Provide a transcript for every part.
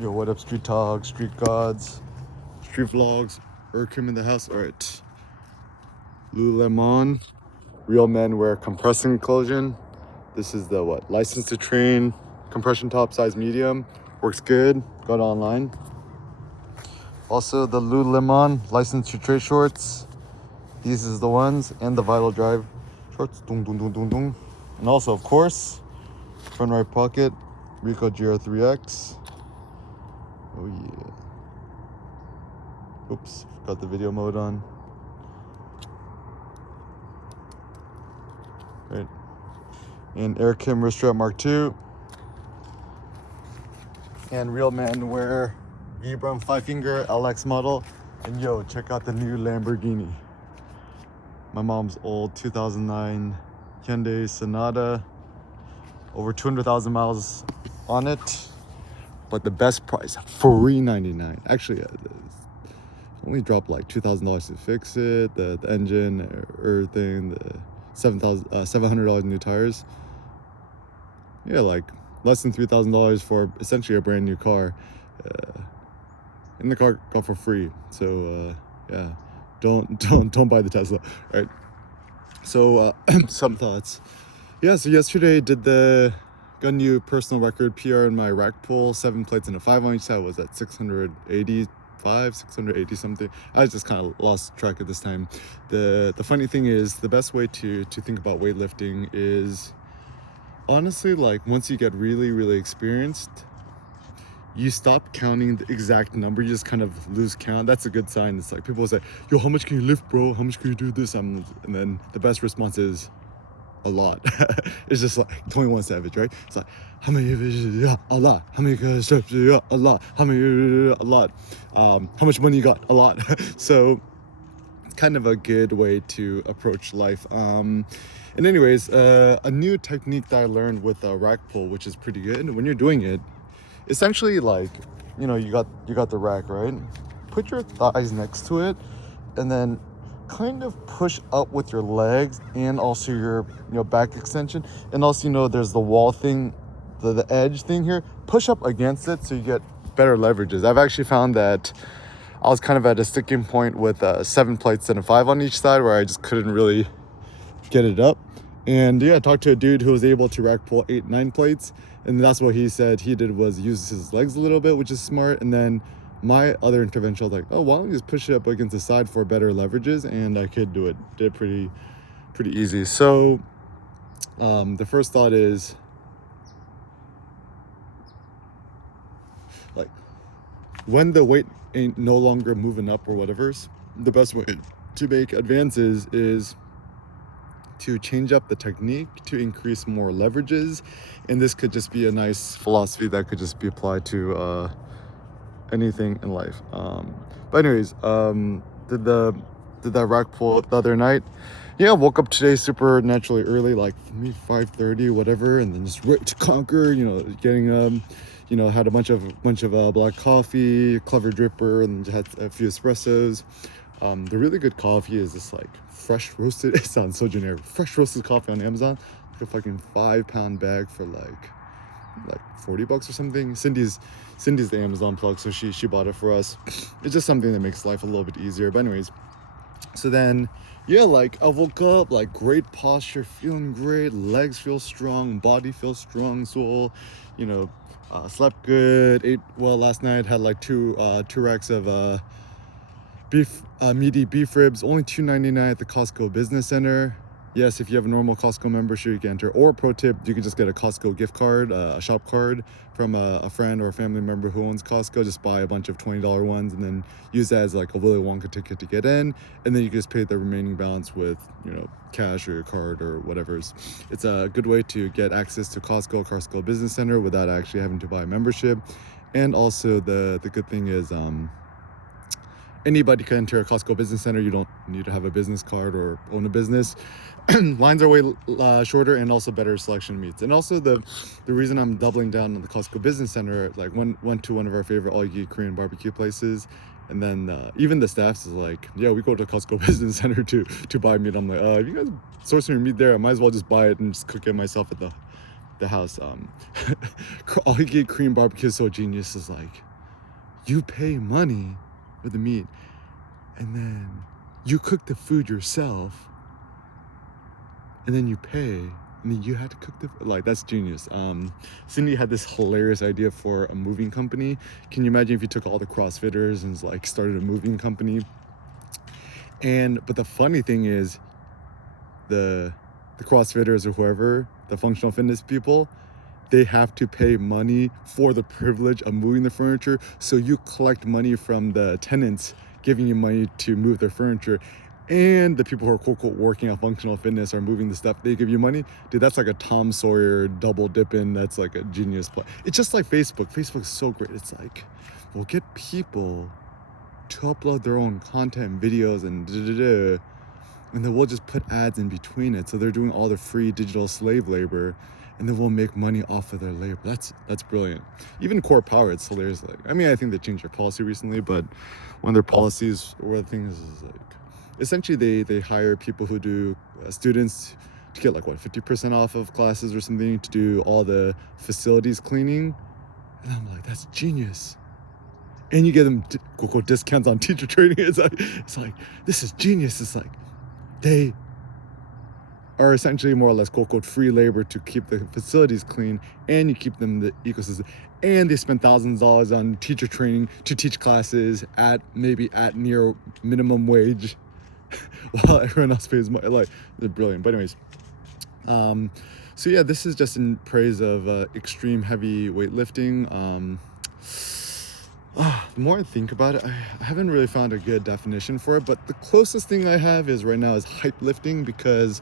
Yo, what up, street talk, street gods, street vlogs, Urkim in the house. All right, Lululemon, real men wear compressing inclusion. This is the license to train, compression top size medium, works good, got online. Also the Lululemon license to trade shorts. These is the ones, and the Vital Drive shorts, dung dung dung dung dung. And also, of course, front right pocket, Rico GR3X. Oh yeah. Oops, got the video mode on. Right. And Air Kim wrist strap Mark II. And real men wear Vibram 5-finger LX model. And yo, check out the new Lamborghini. My mom's old 2009 Hyundai Sonata. Over 200,000 miles on it. But the best price, $399. Actually, only dropped like $2,000 to fix it. The engine, everything, the $700 new tires. Yeah, like less than $3,000 for essentially a brand new car. And the car got for free. So yeah, don't buy the Tesla, right? So some thoughts. Yeah, so yesterday got a new personal record PR in my rack pull. 7 plates and a 5 on each side was at 680 something. I just kind of lost track at this time. The funny thing is, the best way to think about weightlifting is honestly, like, once you get really experienced, you stop counting the exact number. You just kind of lose count. That's a good sign. It's like people say, yo, how much can you lift, bro? How much can you do this? And then the best response is a lot. It's just like 21 Savage, right? It's like, how many? Yeah, a lot. How many steps? Yeah, a lot. How many? A lot. How much money you got? A lot. So it's kind of a good way to approach life. And anyways, a new technique that I learned with a rack pull, which is pretty good. When you're doing it, essentially, like, you got the rack, right? Put your thighs next to it, and then kind of push up with your legs and also your back extension, and also there's the wall thing, the edge thing here. Push up against it so you get better leverages. I've actually found that I was kind of at a sticking point with 7 plates and a 5 on each side where I just couldn't really get it up. And yeah, I talked to a dude who was able to rack pull 8-9 plates, and that's what he said he did, was use his legs a little bit, which is smart. And then my other intervention, I was like, oh, why don't you just push it up against the side for better leverages? And I could do it. Did pretty easy. So the first thought is, like, when the weight ain't no longer moving up or whatever's, the best way to make advances is to change up the technique to increase more leverages. And this could just be a nice philosophy that could just be applied to anything in life. But anyways, did that rack pull the other night. Yeah, woke up today super naturally early, like me 5:30 whatever, and then just ready to conquer. Getting had a bunch of black coffee, clever dripper, and had a few espressos. The really good coffee is this like fresh roasted. It sounds so generic. Fresh roasted coffee on Amazon, like a fucking 5-pound bag for like $40 or something. Cindy's the Amazon plug, so she bought it for us. It's just something that makes life a little bit easier. But anyways, so then yeah, like I woke up, like great posture, feeling great, legs feel strong, body feels strong, soul, slept good, ate well last night, had like two racks of meaty beef ribs, only $2.99 at the Costco Business Center. Yes, if you have a normal Costco membership, you can enter. Or pro tip, you can just get a Costco gift card, a shop card from a friend or a family member who owns Costco. Just buy a bunch of $20 ones and then use that as like a Willy Wonka ticket to get in. And then you can just pay the remaining balance with, cash or your card or whatever's. It's a good way to get access to Costco Business Center without actually having to buy a membership. And also the good thing is, anybody can enter a Costco Business Center. You don't need to have a business card or own a business. Lines are way shorter, and also better selection meats. And also the reason I'm doubling down on the Costco Business Center, like went to one of our favorite all-you-can-eat Korean barbecue places, and then even the staff is like, yeah, we go to Costco Business Center to buy meat. I'm like, if you guys sourcing your meat there, I might as well just buy it and just cook it myself at the house. All-you-can-eat Korean barbecue is so genius. Is like, you pay money for the meat, and then you cook the food yourself, and then you pay, and then you had to cook the that's genius. Cindy had this hilarious idea for a moving company. Can you imagine if you took all the CrossFitters and like started a moving company? But the funny thing is, the CrossFitters or whoever, the functional fitness people, they have to pay money for the privilege of moving the furniture. So you collect money from the tenants giving you money to move their furniture, and the people who are quote working on functional fitness are moving the stuff, they give you money. Dude, that's like a Tom Sawyer double dipping. That's like a genius play. It's just like Facebook. Facebook's so great. It's like, we'll get people to upload their own content, videos, and and then we'll just put ads in between it. So they're doing all the free digital slave labor, and then we'll make money off of their labor. That's brilliant. Even Core Power, it's hilarious. Like, I mean, I think they changed their policy recently, but one of their policies or the thing is like, essentially they hire people who do students to get like 50% off of classes or something, to do all the facilities cleaning. And I'm like, that's genius. And you get them quote discounts on teacher training. It's like this is genius. It's like they are essentially more or less quote free labor to keep the facilities clean, and you keep them the ecosystem, and they spend thousands of dollars on teacher training to teach classes at near minimum wage while everyone else pays more. Like, they're brilliant. But anyways, so yeah, this is just in praise of extreme heavy weightlifting. The more I think about it, I haven't really found a good definition for it, but the closest thing I have is right now is hypelifting, because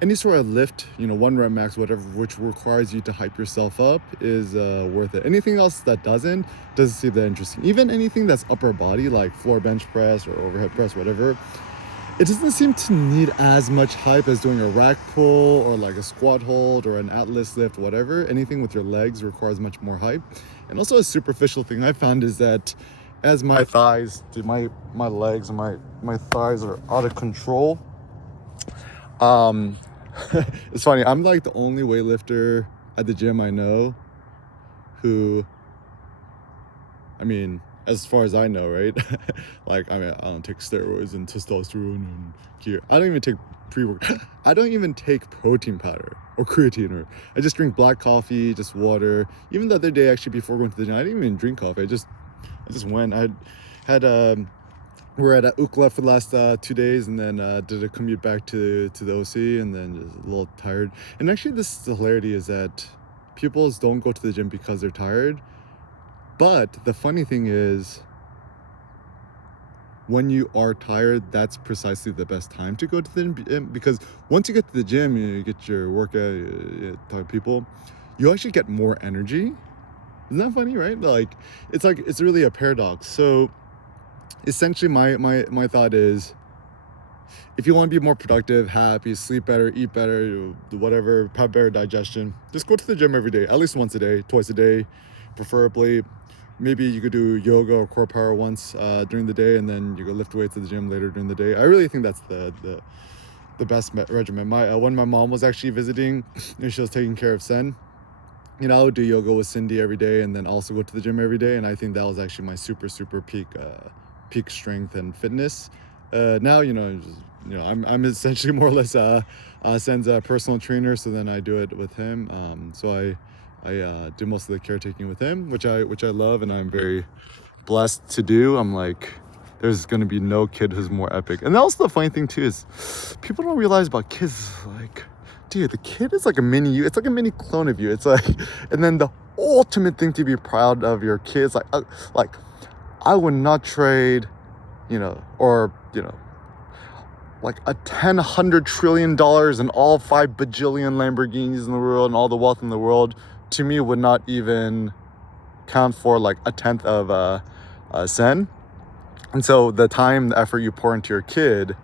any sort of lift, 1 rep max, whatever, which requires you to hype yourself up, is worth it. Anything else that doesn't seem that interesting. Even anything that's upper body, like floor bench press or overhead press, whatever, it doesn't seem to need as much hype as doing a rack pull or like a squat hold or an atlas lift, whatever. Anything with your legs requires much more hype. And also a superficial thing I found is that as my thighs, my legs, my thighs are out of control. It's funny, I'm like the only weightlifter at the gym I know who, I mean, as far as I know, right? Like, I don't take steroids and testosterone and gear. I don't even take pre-workout. I don't even take protein powder or creatine. I just drink black coffee, just water. Even the other day, actually, before going to the gym, I didn't even drink coffee. I just went. I had we're at Ukla for the last 2 days, and then did a commute back to the OC, and then just a little tired. And actually, the hilarity is that people don't go to the gym because they're tired. But the funny thing is, when you are tired, that's precisely the best time to go to the gym, because once you get to the gym, you get your workout, you talk to people, you actually get more energy. Isn't that funny, right? It's really a paradox. So essentially my thought is, if you want to be more productive, happy, sleep better, eat better, whatever, have better digestion, just go to the gym every day, at least once a day, twice a day, preferably. Maybe you could do yoga or core power once during the day, and then you go lift weights at the gym later during the day. I really think that's the best regimen. When my mom was actually visiting and she was taking care of Sen, I would do yoga with Cindy every day, and then also go to the gym every day. And I think that was actually my super peak strength and fitness. Now I'm essentially more or less Sen's personal trainer, so then I do it with him. So I do most of the caretaking with him, which I love, and I'm very blessed to do. I'm like, there's gonna be no kid who's more epic. And also the funny thing too is, people don't realize about kids, like, dude, the kid is like a mini you. It's like a mini clone of you. It's like, and then the ultimate thing to be proud of your kids, like I would not trade, like a 100 trillion dollars and all 5 bajillion Lamborghinis in the world and all the wealth in the world, to me, would not even count for like a tenth of Sen. And so the time, the effort you pour into your kid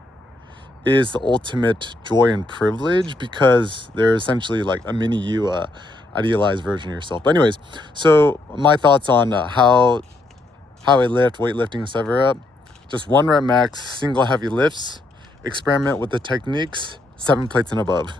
is the ultimate joy and privilege, because they're essentially like a mini you, idealized version of yourself. But anyways, so my thoughts on how I lift, weightlifting, etc. Just 1 rep max, single heavy lifts. Experiment with the techniques, 7 plates and above.